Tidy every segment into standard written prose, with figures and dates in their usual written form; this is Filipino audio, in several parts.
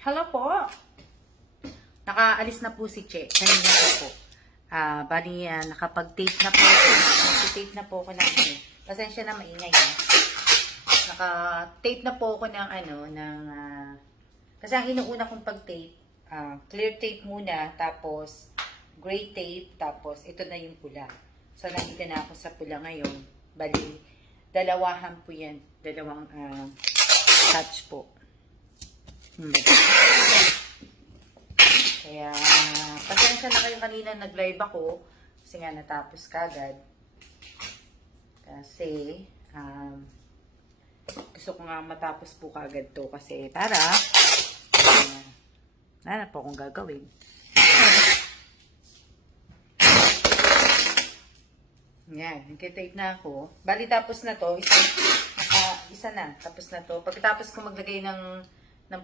Hello po. Nakaalis na po si Che. Kanina po. Bali, nakapag-tape na po ako. Nag-tape na po ako ng ano. Pasensya na, maingay. Naka-tape na po ako ng ano, kasi ang inuuna kong pag-tape, clear tape muna, tapos gray tape, tapos ito na yung pula. So, nakita na ako sa pula ngayon. Bali, dalawahan po yan. Dalawang touch po. Kaya, pasensya na kayo kanina nag-live ako kasi nga natapos kagad. Kasi, gusto ko nga matapos po kagad to kasi para wala po akong gagawin. Yan, nagkitape na ako. Bali, tapos na to. Isa na. Tapos na to. Pagkatapos ko maglagay ng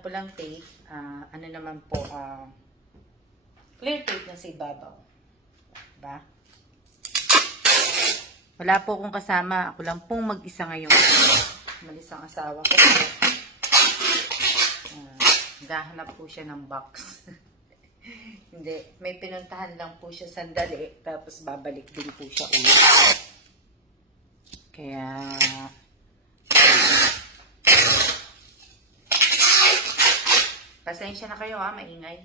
pulang tape, ano naman po, clear tape na sa ibabaw. Diba? Wala po akong kasama. Ako lang pong mag-isa ngayon. Malis ang asawa ko. Gahanap po siya ng box. Hindi. May pinuntahan lang po siya sandali. Tapos babalik din po siya ulit. Kaya pasensya na kayo maingay.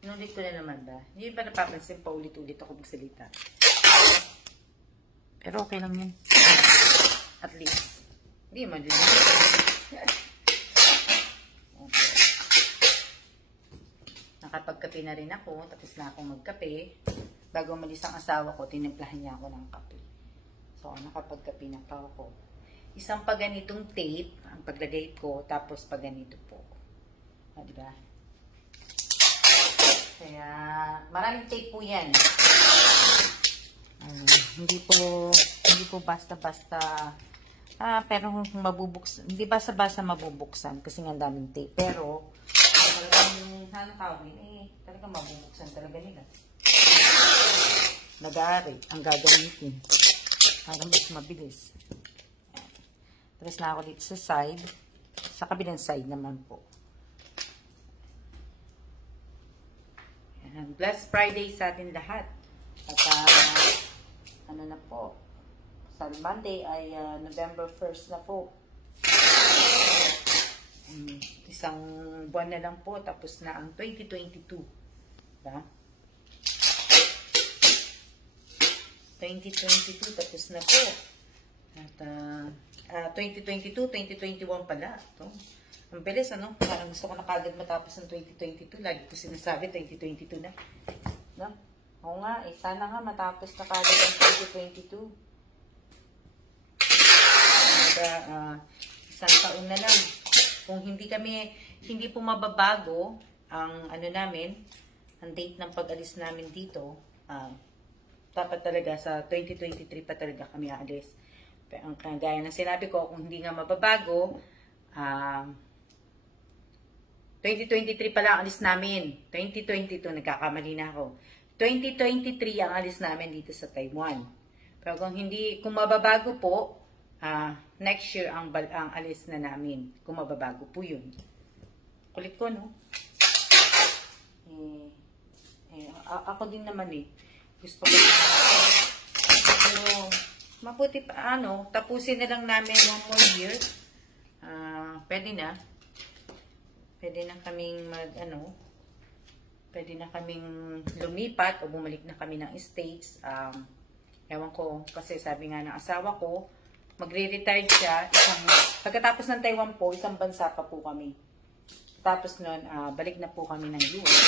Inulit ko na naman ba? Hindi ba napapansin pa ulit-ulit ako magsalita? Pero okay lang yan. At least. Hindi man din. Okay. Nakapagkape na rin ako. Tapos na akong magkape. Bago umalis ang asawa ko, tinimplahan niya ako ng kape. So, nakapagkape na pa ako. Isang paganitong tape, ang paglagay ko, tapos paganito po. Diba? Kaya, maraming tape po yan. Hindi po basta-basta, pero mabubuksan, hindi basta-basta mabubuksan kasi nga daming tape. Pero, talagang hanakawin, talagang mabubuksan talaga nila. Nag-aari ang gagamitin para mas mabilis. Tapos na ako dito sa side. Sa kabilang side naman po. Ayan. Blessed Friday sa atin lahat. At ano na po. Sa Monday ay November 1st na po. Isang buwan na lang po. Tapos na ang 2022. Diba? 2022 tapos na po. At 2022, 2021 pala. Ito. Ang bilis, ano? Parang gusto ko na kagad matapos ng 2022. Lagi ko sinasabi, 2022 na. No? Oo nga, sana nga matapos na kagad ang 2022. Isang taon na lang. Kung hindi po mababago ang ano namin, ang date ng pag-alis namin dito, dapat talaga sa 2023 pa talaga kami aalis. Ang gaya ng sinabi ko, kung hindi nga mababago, 2023 pala ang alis namin. 2022, nagkakamali na ako. 2023 ang alis namin dito sa Taiwan. Pero kung mababago po, next year ang alis na namin. Kung mababago po yun. Kulit ko, no? Ako din naman gusto ko pero mabuti pa, tapusin na lang namin 1 more year. Pwede na. Pwede na kaming pwede na kaming lumipat o bumalik na kami ng States. Ewan ko, kasi sabi nga ng asawa ko, magre-retire siya. Pagkatapos ng Taiwan po, isang bansa pa po kami. Tapos nun, balik na po kami ng US.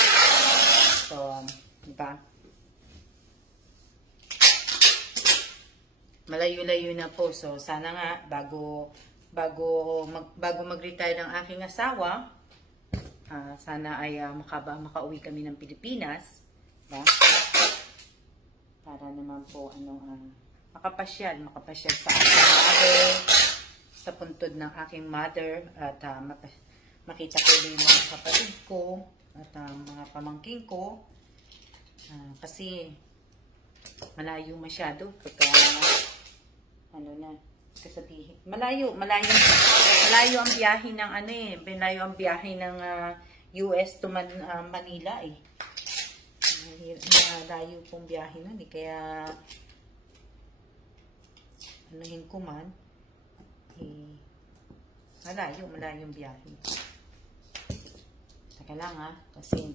So, diba? Malayo-layo na po. So, sana nga, bago mag-retire ng aking asawa, sana ay makauwi kami ng Pilipinas. Diba? Para naman po, makapasyal sa aking mother, sa puntod ng aking mother, at makita ko yung mga kapatid ko, at mga pamangking ko. Kasi, malayo masyado pagka malayo ang biyahe ng malayo ang biyahe ng US to Manila eh. Malayo pong biyahe nun eh. Kaya, anuhin ko man, eh, malayong biyahe. Teka lang ha, kasi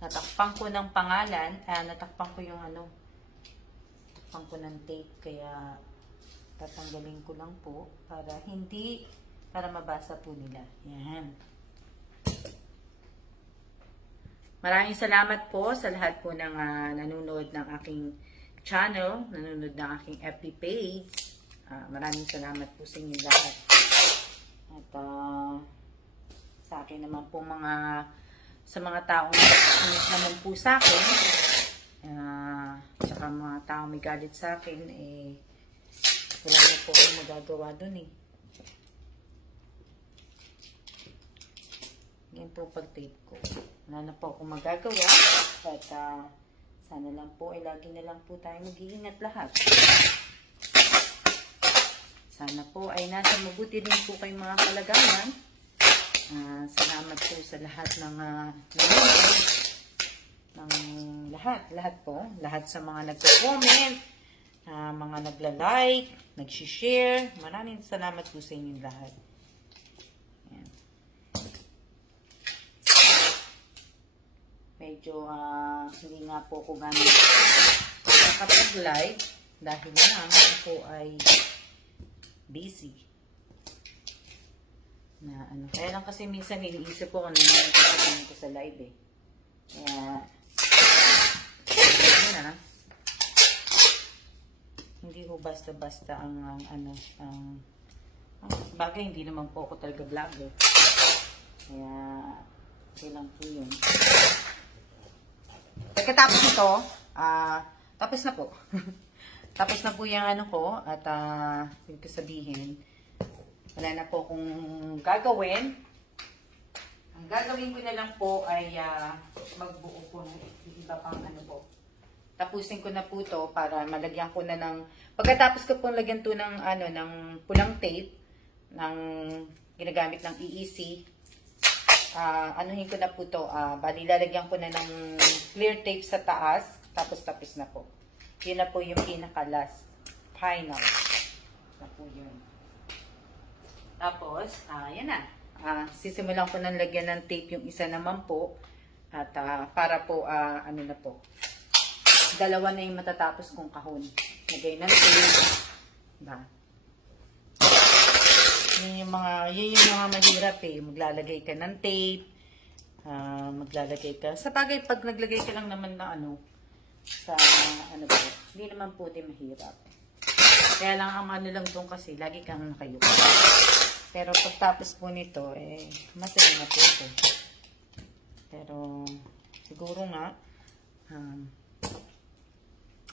natakpan ko ng pangalan, natakpan ko yung natakpan ko ng tape, kaya tatanggalin ko lang po para mabasa po nila. Yan. Maraming salamat po sa lahat po ng nanonood ng aking channel, nanonood ng aking FB page. Maraming salamat po sa inyo lahat. At sa akin naman po sa mga taong nag naman po sa akin, tsaka mga taong may galit sa akin, wala na po akong magagawa dun eh. Yan po pag-tape ko. Wala na po akong magagawa. At sana lang po lagi na lang po tayo mag-iingat lahat. Sana po ay nasa mabuti din po kayong mga kalagayan. Salamat po sa lahat ng lahat po. Lahat sa mga nagko-comment, mga nagla-like, nag-share. Maraming salamat po sa inyong lahat. Medyo hindi nga po ako ganun nakapag-live dahil lang ako ay busy na kaya lang kasi minsan iniisip ko kung ano yung sasabihin ko sa live eh. Kaya hindi ko basta-basta ang bagay, hindi naman po ako talaga vlogger. Kaya lang po yun. Pagkatapos nito, tapos na po. Tapos na po yung ko, at yung sabihin, wala na po kung gagawin. Ang gagawin ko na lang po ay magbuo po ng iba pang po. Tapusin ko na po to para malagyan ko na ng, pagkatapos ko pong lagyan to ng ng pulang tape, ng ginagamit ng EEC, anuhin ko na po to, bali lalagyan ko na ng clear tape sa taas, tapos na po. Yun na po yung pinaka last, final na po yun. Tapos, yan na. Sisimulan ko nang lagyan ng tape yung isa naman po, at para po, na po, dalawa na yung matatapos kong kahon. Lagay ng tape, diba? Yun yung mga mahirap eh. Maglalagay ka ng tape. Maglalagay ka. Sa bagay, pag naglagay ka lang naman na sa po, hindi naman po din mahirap. Kaya lang ang lang doon kasi, lagi kang nakayuko. Pero pagtapos po nito, masaya na po ito. Pero, siguro nga,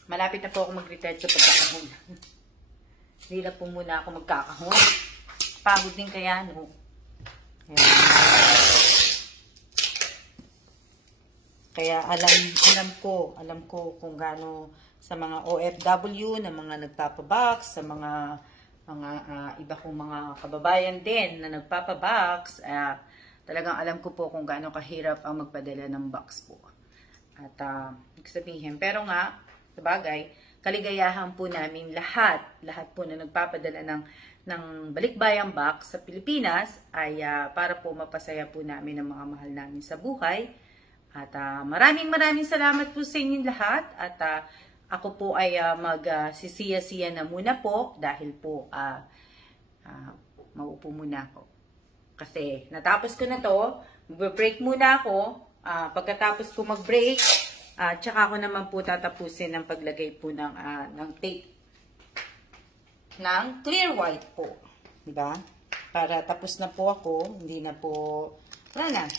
malapit na po ako mag-retire sa pagkakahon. Hindi na po muna ako magkakahon. Pagod din kaya, no? Kaya alam ko kung gaano sa mga OFW na mga nagpapabox, sa mga iba kong mga kababayan din na nagpapabox, talagang alam ko po kung gaano kahirap ang magpadala ng box po. At sabihin, pero nga, sa bagay, kaligayahan po namin lahat po na nagpapadala ng balikbayang box sa Pilipinas ay para po mapasaya po namin ang mga mahal namin sa buhay. At maraming salamat po sa inyong lahat. At ako po ay magsisiya-siya na muna po dahil po maupo muna ako. Kasi natapos ko na to, mag-break muna ako. Pagkatapos ko mag-break, tsaka ako naman po tatapusin ang paglagay po ng tape ng clear white po. Diba? Para tapos na po ako, hindi na po, wala na,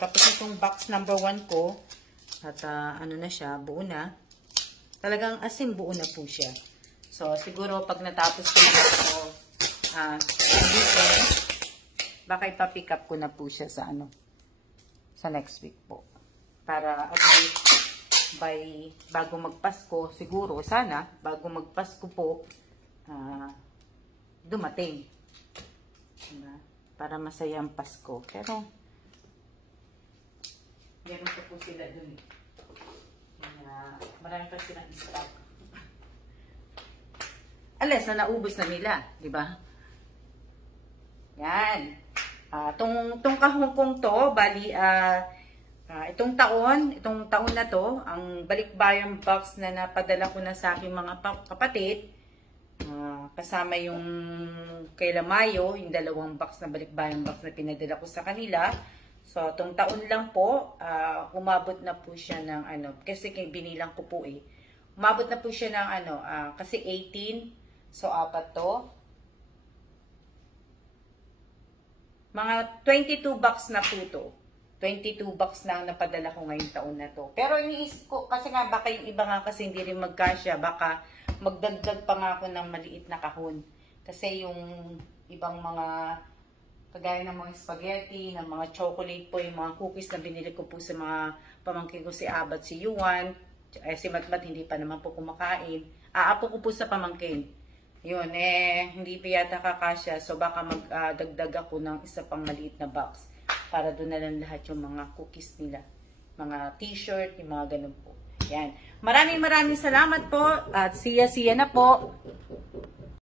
tapos itong box number 1 ko, at na siya, buo na. Talagang asim buo na po siya. So, siguro pag natapos ko na ito, baka ipa-pick up ko na po siya sa sa next week po. Para at least bago magpasko, siguro, sana, bago magpasko po, dumating. Diba? Para masaya ang Pasko. Pero, Meron pa po sila dun. Marami pa silang stock. Alas na naubos na nila, di ba? Yan. Tong kahungkong to, bali, itong taon na to, ang balikbayan box na napadala ko na sa aking mga kapatid, kasama yung kay Lamayo, yung 2 box na balikbayan box na pinadala ko sa kanila. So, itong taon lang po, umabot na po siya ng kasi binilang ko po umabot na po siya ng kasi 18, so 4 to. Mga 22 box na po to. 22 box na ang napadala ko ngayong taon na to. Pero iniisip ko, kasi nga baka yung iba nga kasi hindi rin magkasya, baka magdagdag pa nga ako ng maliit na kahon. Kasi yung ibang mga, kagaya ng mga spaghetti, ng mga chocolate po, yung mga cookies na binili ko po sa mga pamangkin ko, si Abat, si Yuan, si Matmat hindi pa naman po kumakain. Aapo ko po sa pamangkin. Yun, hindi pa yata kakasya. So, baka magdagdag ako ng isa pang maliit na box. Para doon na lang lahat yung mga cookies nila. Mga t-shirt, yung mga ganun po. Yan. Maraming salamat po. At siya na po.